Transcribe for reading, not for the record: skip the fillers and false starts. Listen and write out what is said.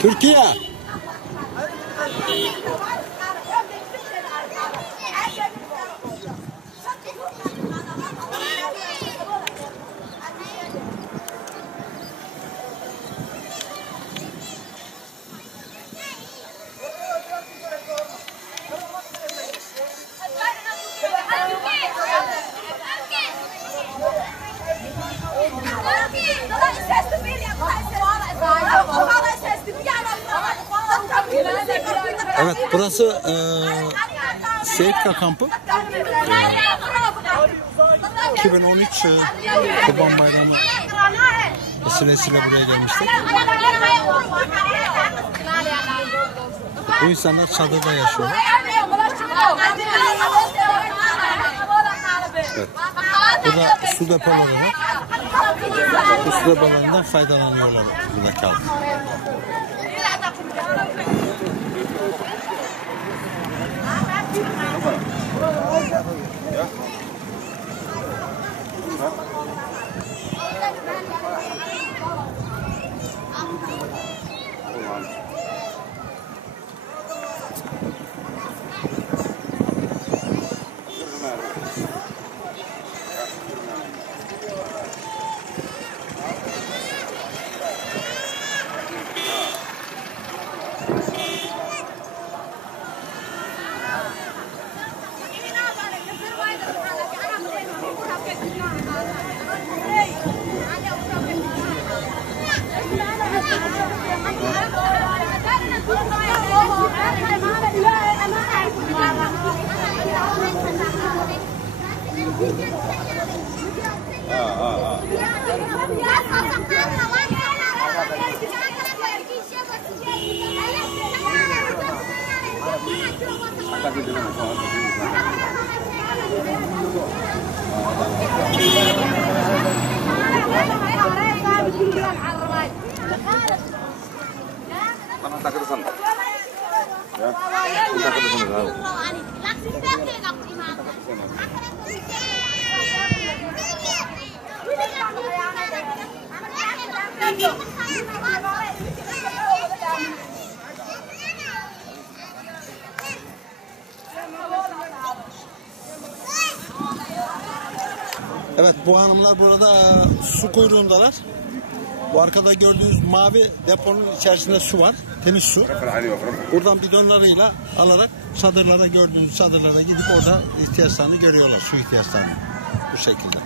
Türkiye. Evet, burası Seyitka kampı. 2013 Kurban Bayramı vesilesiyle buraya gelmiştik. Bu insanlar çadırda yaşıyorlar. Evet. Burada su depoları var. Bu su depolarından faydalanıyorlar buradaki halk. Evet, bu hanımlar burada su kuyruğundalar. Bu arkada gördüğünüz mavi deponun içerisinde su var. Temiz su. Buradan bidonlarıyla alarak çadırlara, gördüğünüz çadırlara gidip orada ihtiyaçlarını görüyorlar. Su ihtiyaçlarını. Bu şekilde.